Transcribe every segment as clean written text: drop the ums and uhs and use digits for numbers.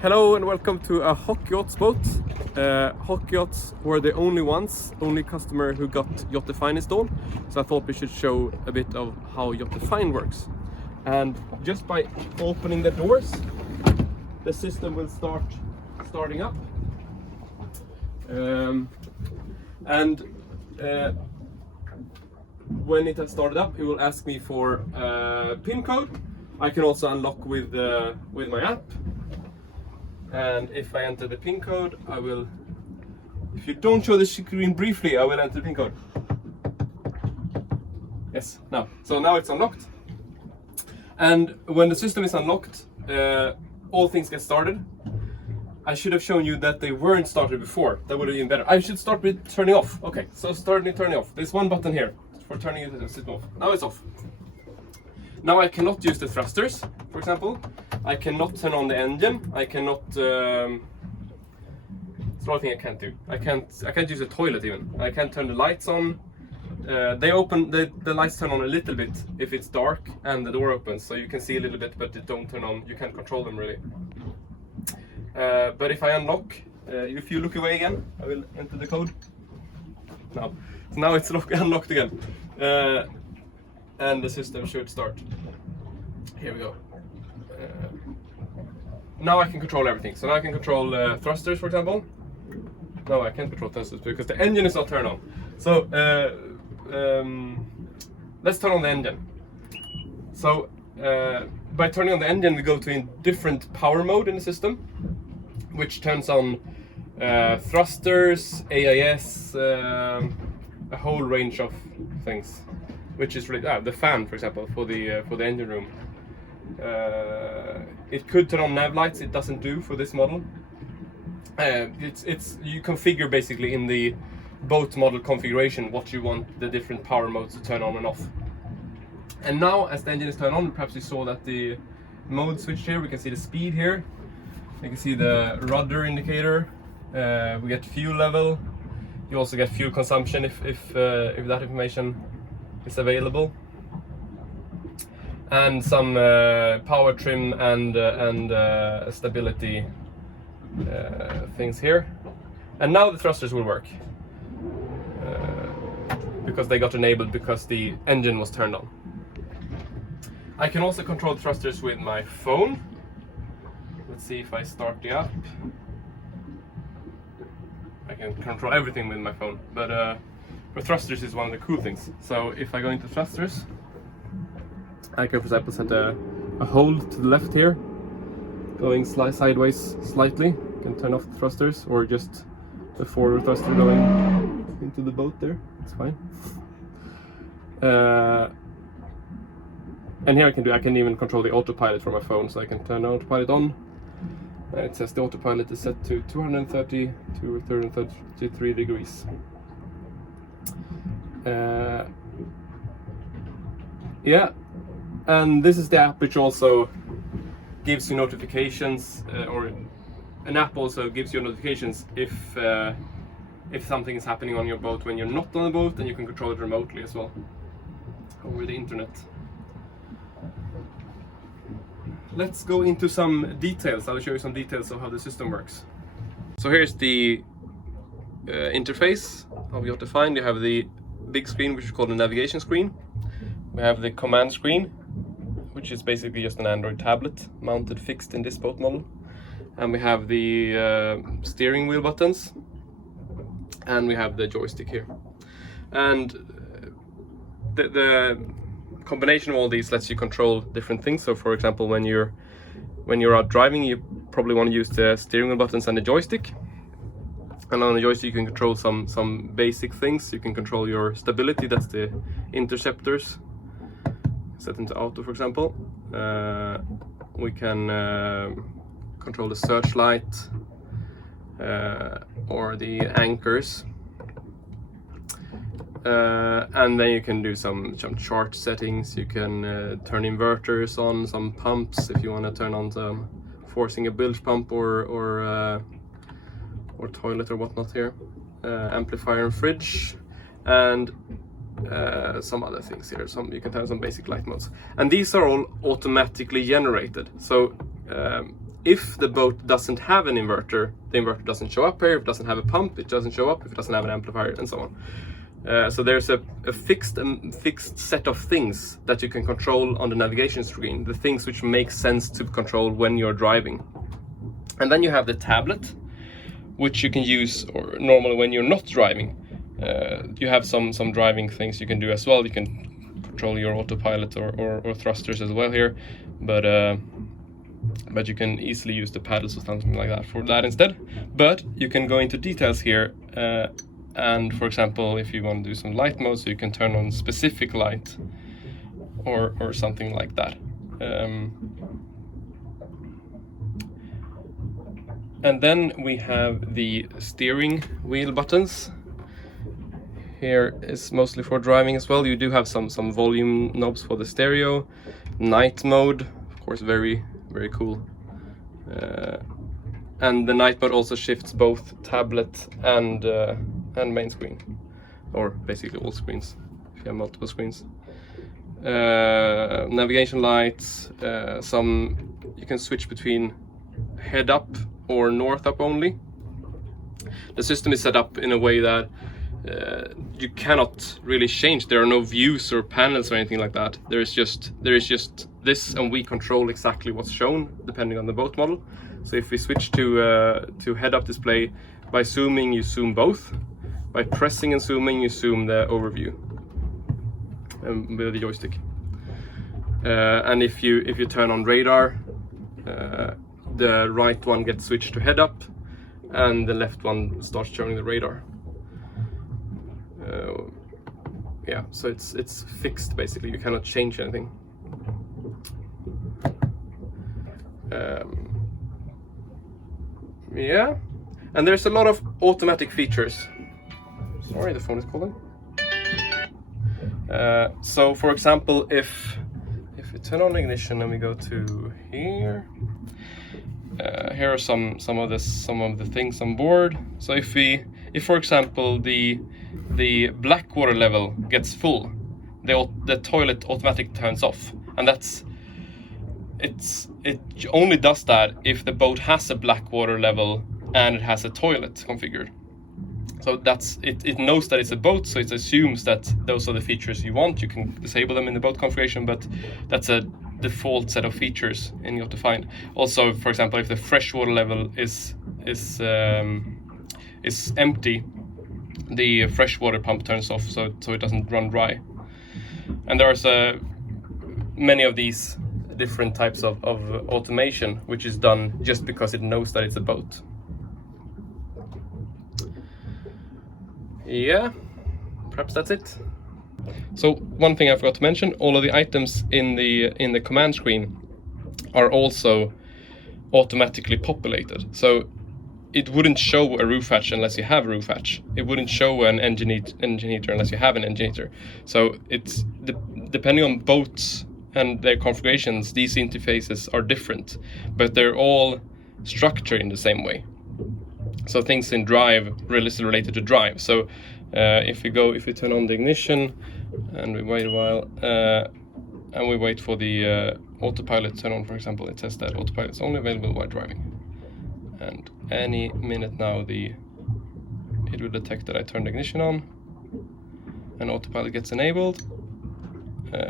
Hello and welcome to a HOC Yachts boat. HOC Yachts were the only customer who got Yacht Defined installed. So I thought we should show a bit of how Yacht Defined works. And just by opening the doors, the system will starting up. When it has started up, it will ask me for a PIN code. I can also unlock with my app. And if I enter the PIN code, I will, if you don't show the screen briefly, I will enter the PIN code. Yes, now. So now it's unlocked. And when the system is unlocked, all things get started. I should have shown you that they weren't started before. That would have been better. I should start with turning off. Okay, so turning off. There's one button here for turning the system off. Now it's off. Now I cannot use the thrusters, for example. I cannot turn on the engine. I cannot. It's another thing I can't do. I can't use the toilet even. I can't turn the lights on. They open. The lights turn on a little bit if it's dark and the door opens, so you can see a little bit, but they don't turn on. You can't control them really. But if I unlock, if you look away again, I will enter the code. Now, so now it's unlocked again, and the system should start. Here we go. Now I can control everything. So now I can control thrusters, for example. No, I can't control thrusters because the engine is not turned on. So let's turn on the engine. So by turning on the engine, we go to a different power mode in the system, which turns on thrusters, AIS, a whole range of things, which is really the fan, for example, for the engine room. It could turn on nav lights. It doesn't do for this model. You configure basically in the boat model configuration what you want the different power modes to turn on and off. And now, as the engine is turned on, perhaps you saw that the mode switched here. We can see the speed here. You can see the rudder indicator. We get fuel level. You also get fuel consumption if that information is available. And some power trim and stability things here. And now the thrusters will work because they got enabled because the engine was turned on. I can also control thrusters with my phone. Let's see if I start the app. I can control everything with my phone, but thrusters is one of the cool things. So if I go into thrusters, I can, for example, set a hold to the left here, going sideways slightly. You can turn off the thrusters, or just the forward thruster going into the boat there. It's fine. And here I can even control the autopilot from my phone, so I can turn the autopilot on. And it says the autopilot is set to 230 to 333 degrees. Yeah. And this is the app which also gives you notifications, or an app also gives you notifications if something is happening on your boat when you're not on the boat, and you can control it remotely as well over the internet. Let's go into some details. I'll show you some details of how the system works. So here's the interface of Yacht Defined. You have the big screen, which is called the navigation screen. We have the command screen, which is basically just an Android tablet mounted fixed in this boat model. And we have the steering wheel buttons, and we have the joystick here. And the combination of all these lets you control different things. So for example, when you're out driving, you probably want to use the steering wheel buttons and the joystick. And on the joystick you can control some basic things. You can control your stability, that's the interceptors. Set into auto, for example. We can control the searchlight or the anchors. And then you can do some chart settings. You can turn inverters on, some pumps if you want to turn on some forcing a bilge pump or toilet or whatnot here. Amplifier and fridge, and some other things here. You can have some basic light modes, and these are all automatically generated. So if the boat doesn't have an inverter, the inverter doesn't show up here. If it doesn't have a pump, it doesn't show up. If it doesn't have an amplifier, and so on. So there's a fixed set of things that you can control on the navigation screen, the things which make sense to control when you're driving. And then you have the tablet, which you can use or normally when you're not driving. You have some driving things you can do as well. You can control your autopilot or thrusters as well here, but you can easily use the paddles or something like that for that instead. But you can go into details here, and for example, if you want to do some light mode, so you can turn on specific light or something like that. And then we have the steering wheel buttons. Here is mostly for driving as well. You do have some volume knobs for the stereo. Night mode, of course, very cool. And the night mode also shifts both tablet and main screen, or basically all screens if you have multiple screens. Navigation lights. You can switch between head up or north up only. The system is set up in a way that you cannot really change. There are no views or panels or anything like that. There is just this, and we control exactly what's shown depending on the boat model. So if we switch to head-up display, by zooming you zoom both. By pressing and zooming you zoom the overview with the joystick. And if you turn on radar, the right one gets switched to head-up, and the left one starts showing the radar. Yeah, so it's fixed basically. You cannot change anything. Yeah, and there's a lot of automatic features. Sorry, the phone is calling. So for example, if we turn on ignition and we go to here, here are some of the things on board. So if for example the black water level gets full, the toilet automatically turns off, and it only does that if the boat has a black water level and it has a toilet configured. So it knows that it's a boat, so it assumes that those are the features you want. You can disable them in the boat configuration, but that's a default set of features in Yacht Defined. Also, for example, if the freshwater level is empty, the freshwater pump turns off, so it doesn't run dry. And there's many of these different types of automation, which is done just because it knows that it's a boat. Yeah, perhaps that's it. So one thing I forgot to mention: all of the items in the command screen are also automatically populated. So it wouldn't show a roof hatch unless you have a roof hatch. It wouldn't show an engine heater unless you have an engine heater. So it's depending on boats and their configurations, these interfaces are different, but they're all structured in the same way. So things in drive is related to drive. So if we turn on the ignition and we wait a while and we wait for the autopilot to turn on, for example, it says that autopilot is only available while driving. And any minute now it will detect that I turned the ignition on and autopilot gets enabled.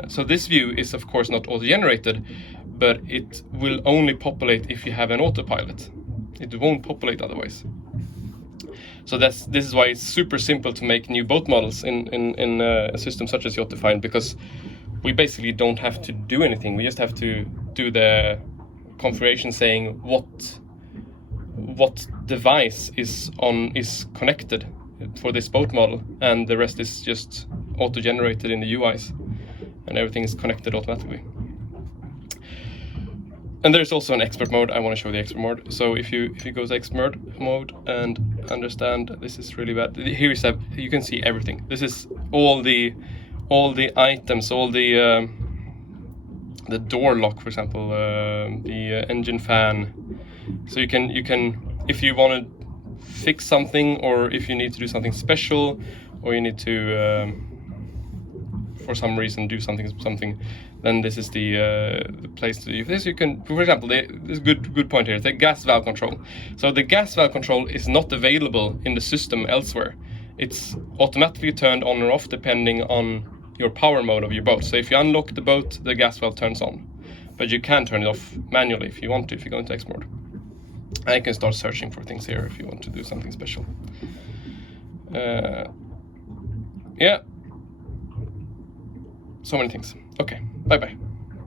So this view is of course not auto-generated, but it will only populate if you have an autopilot. It won't populate otherwise. So this is why it's super simple to make new boat models in a system such as Yacht Defined, because we basically don't have to do anything. We just have to do the configuration saying what device is connected for this boat model, and the rest is just auto-generated in the UIs, and everything is connected automatically. And there's also an expert mode. I want to show the expert mode. So if you go to expert mode and understand, this is really bad. Here you can see everything. This is all the items, all the door lock, for example, the engine fan. So you can if you want to fix something, or if you need to do something special, or you need to for some reason do something, then this is the place to use this. You can, for example, this good point here, the gas valve control. So the gas valve control is not available in the system elsewhere. It's automatically turned on or off depending on your power mode of your boat. So if you unlock the boat, the gas valve turns on, but you can turn it off manually if you want to, if you go into X mode. And you can start searching for things here if you want to do something special. Yeah. So many things. Okay, bye-bye.